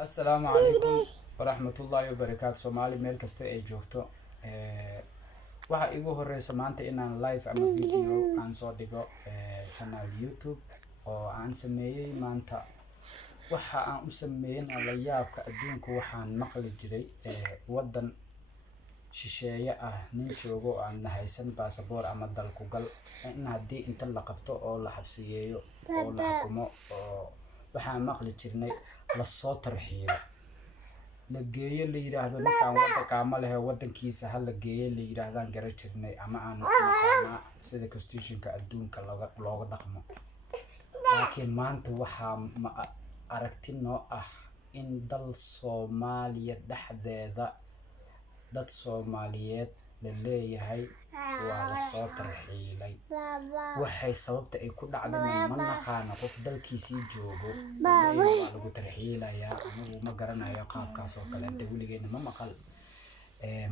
السلام عليكم ورحمة الله وبركاته. سومالي ميل كستو ay joogto waxa igu horeysa maanta inaan live ama video aan soo dhigo channel YouTube oo aan sameeyay maanta waxa aan u sameeyay la yaabka adduunka waxaan maqli jiray wadan shisheeye ah nin joogo aan haysan passport ama dal ku gal in hadii inta la qabto oo la xabsiyeeyo oo la xukumo oo waxaan maqli jirnay la soo tarxiilo la geeyo la yiraahdo ninkan wadanka ma leh wadankiisa hal la geeyo la yiraahdaan garan jirnay ama aan naqaana sida constitutionka adduunka looga dhaqmo laakiin maanta waxa ma aragtino ah in dal Soomaaliya dhexdeeda dad Soomaaliyeed la leeyahay waa la soo tarxiilay waxay sababta ay ku dhacday ma naqaana qof dalkiisii joogo waa lagu tarxiilaya anigu ma garanayo qaabkaas oo kale inta wiligeena ma maqal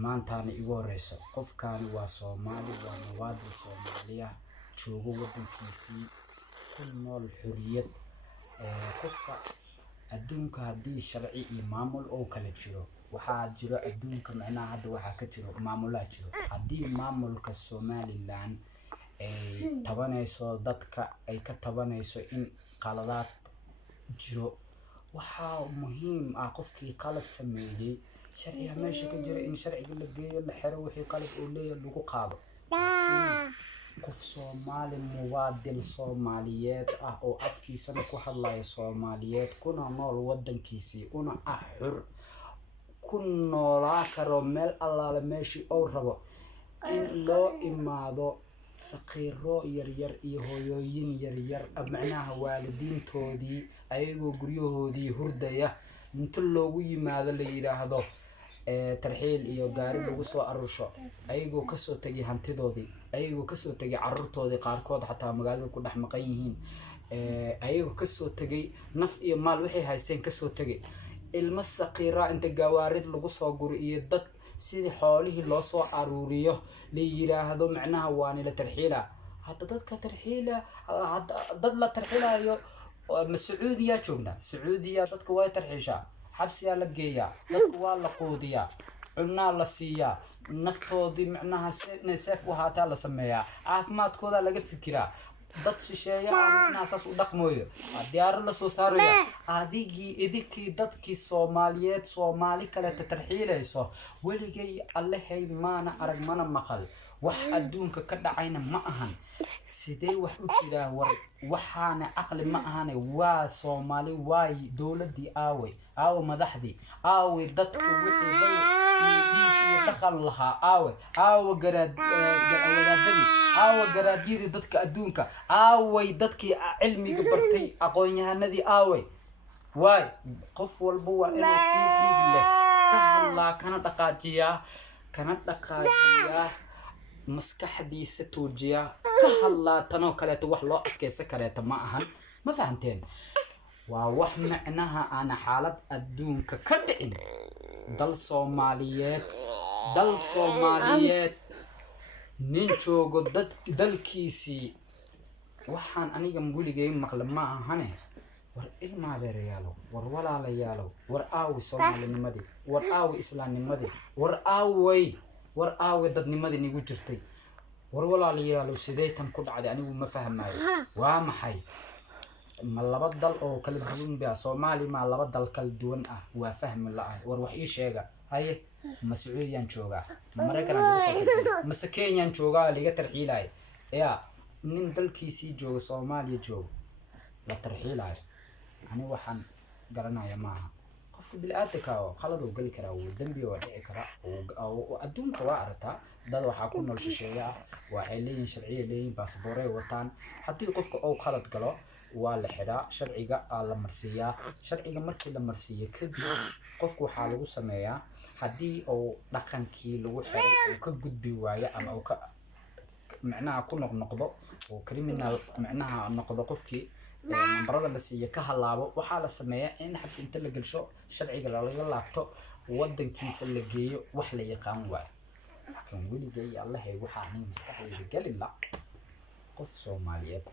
maantaana igu horeyso qofkan waa Soomaali waa muwaadin Soomaaliya joogo wadankiisii ku nool xuriyad qofka adduunka hadii sharci iyo maamul oo kala jiro waxaa jiro adduunka macnaha hadda waxa ka jiro maamulaa jiro hadii maamulka Somaliland ay tabanayso dadka ay ka tabanayso in qaladaad jiro waxa muhiim ah qofkii qalad sameeyay sharciga meesha ka jira in sharciga la geeyo la xiro wixii qalad uu leeyahay lagu qaado qof Soomaali muwaadin Soomaaliyeed ah oo afkiisana ku hadlaya Soomaaliyeed kuna nool wadankiisii una xur كنولا كرو ميل الله لماشي أو ربو إن لو إمادو سقيرو يرير إيهويين يرير أبمعناها والدين تودي أيغو قريوه دي هردية نتلو ويماذا اللي يراهدو ترحيل إيو قارب وقصو أرشو أيغو كسو تجي هانتدو دي أيغو كسو تجي عررتو دي قاركود حتى مقالدو كل حمقيهين أيغو كسو تجي نف إيو مال وحي هايستين كسو تجي المسقيرة انت جوارد لغو سو غوريي دد سيدي خوليهي لو سو اروريو لي يراهدو معناها واني لا ترحيله حتى ددك ترحيله دد لا ترحيلايو مسعوديه جوجنا سعوديه ددك way tarxiisha xabsiya la geeya dadku waa la qoodiya cunna la siiya naftoodii macnaha seef waxa la sameeyaa caafimaadkooda laga fikiraa dad shisheeye aan asaas u dhaqmooyo diyaar la soo saarayo idikii dadkii Soomaaliyeed Soomaali kale tarxiilayso waligay allahay maana arag mana maqal wax adduunka ka dhacayna ma ahan sidee wax u jira waxaana aqli ma ahan waa Soomaali waay dawladii aawe madaxdii aawe dadku wixii iyo dhaqan lahaa aawe garaadadii aawe garaadiyada dadka adduunka aawe dadkii cilmiga bartay aqoon-yahanadii aawe waay qof walba waa inuu kii dhiig leh ka hadlaa kana dhaqaajiya maskaxdiisa tuujiya ka hadlaa tanoo kaleeto wax loo adkeysa kareeta ma ahan ma fahanteen waa wax macnaha aan xaalad adduunka ka dhicin dal Soomaaliyeed nin joogo dalkiisii waxaan aniga muligay maqla ma ahane war ilmaadeerayaalo war walaalayaalo war aawi Soomaalinimadii war aawi islaamnimadii war aawi dadnimadii nigu jirtay war walaalayaalo sidee tan ku dhacday anigu ma fahmaayo waa maxay ma laba dal oo kala duwan baa Soomaali ma laba dal kala duwan ah waa fahmi la'aan war wax ii sheega haye مسؤوليان جوجا مريكان مسكينيان جوجا اللي ترحيلاي يا من دلكيسي جوجا صومالي جوجا لا ترحيلاي يعني وحن قرنا يا معها قف بالآتكا خلدوا قل كرا والدنبي ودعي كرا وأدون كوارتا ده وحا كنا الشيشية وعلين شرعية لين باسبوري وطان حتى يقفك أو خلد قلو والحراء شرعية المرسية شرعية مركي المرسية كدي قفكو حالو سمية حدي أو لقنكي لو حراء وكجد بوايا أما أو معناها كنا نقضو وكريمنا معناها نقضو قفكي المبرد اللي كهاللابو وحالة سمية إن حبس انت اللي قلشو شرعية للاكتو ودن كيس اللي جيو وحلا يقام واي لكن ولي جاي الله يوحاني مستحيل قال لا قف Soomaaliyeed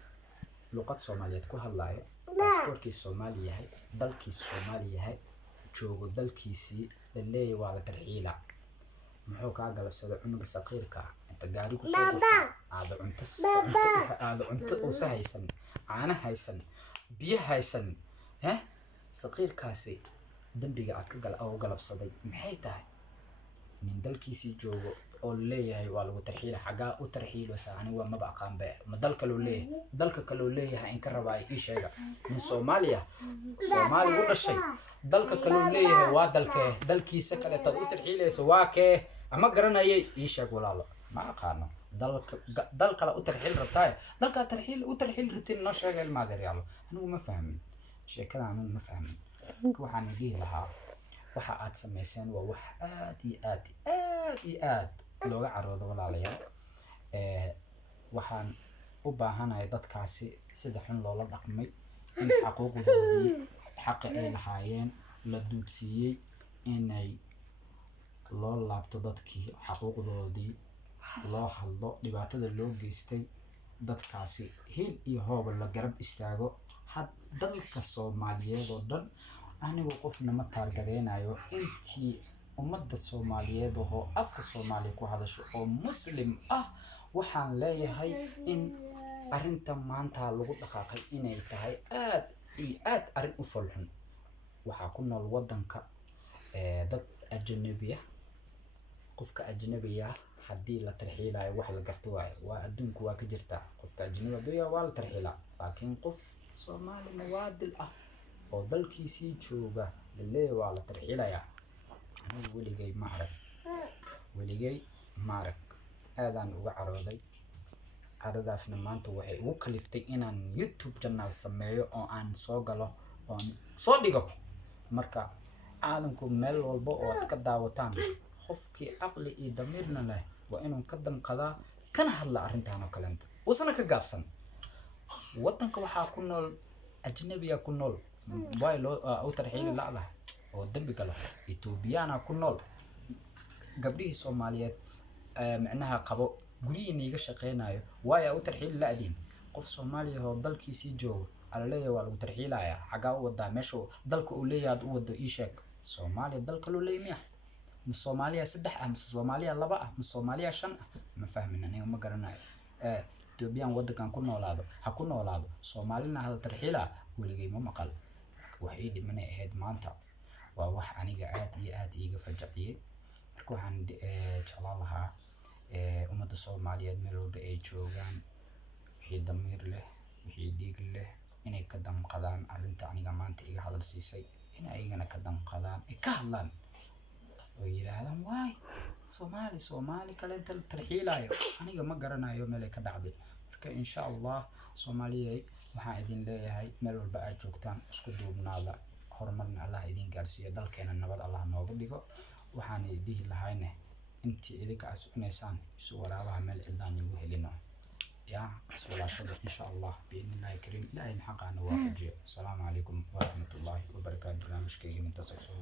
luqad Soomaaliyeed ku hadlaya baasaboorkii Soomaaliya yahay dalkii Soomaaliya yahay joogo dalkiisii laleeyahay waa la tarxiila muxuu kaa galabsaday cunuga saqiirka inta gaari ku soo gurtay aada cunto uusa haysan caana haysan biyo haysan saqiirkaasi dambiga aad ka galabsaday maxay tahay min dalkiisii joogo oo leeyahay waa lagu tarxiila xagaa u tarxiilaysa aniga maba aqaan baa ma dalka loo leeyahay dalka kale oo leeyahay in ka rabaa ii sheega min Soomaaliya u dhashay dalka kale oo leeyahay waa dalkiisa kale ta u tarxiilaysa waa kee ama garanayay ii sheeg walaalo ma aqaano dal kale u tarxiil rabtaa dalka u tarxiil rabtiin noo sheegay maadeeryaalo anigu ma fahmin sheekada anigu ma fahmin waxaan idin lahaa waxa aad sameyseen waa wax aad iyo aad looga caroodo walaalayaal waxaan u baahanahay dadkaasi sida xun loola dhaqmay in xaquuqdoodii xaq ay lahaayeen la duudsiiyay inay loo laabto dadkii xaquuqdoodii loo hadlo dhibaatada loo geystay dadkaasi hil iyo hooba la garab istaago dalka Soomaaliyeed oo dhan anigu qofna ma taargadeenayo intii ummadda Soomaaliyeed oo afka Soomaaliya ku hadasho oo muslim ah waxaan leeyahay in arinta maanta lagu dhaqaaqay inay tahay aad arin u falxun waxa ku nool wadanka dad ajnabi ah qofka ajnabiga haddii la tarxiilayo wax la garto waa adduunku waa ka jirta qofka ajnabiga waa la tarxiilaa laakiin qof Soomaali muwaadin ah oo dalkiisii jooga leeyahay waa la tarxiilayaa anigu weligay ma arag aadaan uga carooday caradaasna maanta waxay ugu kaliftay inaan YouTube channel sameeyo oo aan soo galo oo soo dhigo marka caalamku meel walba oo aad ka daawataan qofkii aqli iyo damiirna leh waa inuu ka danqadaa kana hadla arrintan oo kaleenta wasana ka gaabsan wadanka waxaa ku nool ajnabiga ku nool way loo u tarxiili la'da oo dambi galo Ethiopiana ku nool gabdhihii Soomaaliyeed macnaha qabo guriga iga shaqeynayo way u tarxiili la'diin qof Soomaaliya oo dalkiisii joogo على والو ترحيل يا حاجة ودا مشوا دلك أولية ودا إيشك صوماليا دلك الأولية مش صوماليا سدح مش صوماليا لا بقى مش صوماليا شن ما فاهمين أنا وما قرنا توبيان ودا كان كنا أولاده حكونا أولاده صومالينا هذا ترحيله واللي ما مقال وحيد من هاد مانتا وواح أنا قاعد يجي فجأة مركو عند جلالها ومد الصوماليا ملو بأيجوغان وحيد ضمير له وحيد ديق له inay ka damqadaan arinta aniga maanta iga hadal siisay in ayagana ka damqadaan ka hadlaan oo yiraahdaan waay Soomaali kale inta tarxiilayo aniga ma garanayo meel ka dhacday marka insha Allah Soomaaliyay waxaan idin leeyahay meel walba aad joogtaan isku duubnaada horumarna Allah idin gaarsiiyo dalkeena nabad Allah noogu dhigo waxaan idin lahaynaa intii idinka asxunaysaan isu waraabaha meel cidaan ugu helino يا سؤال شدة إن شاء الله بإذن الله الكريم لا ينحق عن واقع. السلام عليكم ورحمة الله وبركاته. برنامج كي من تصوصه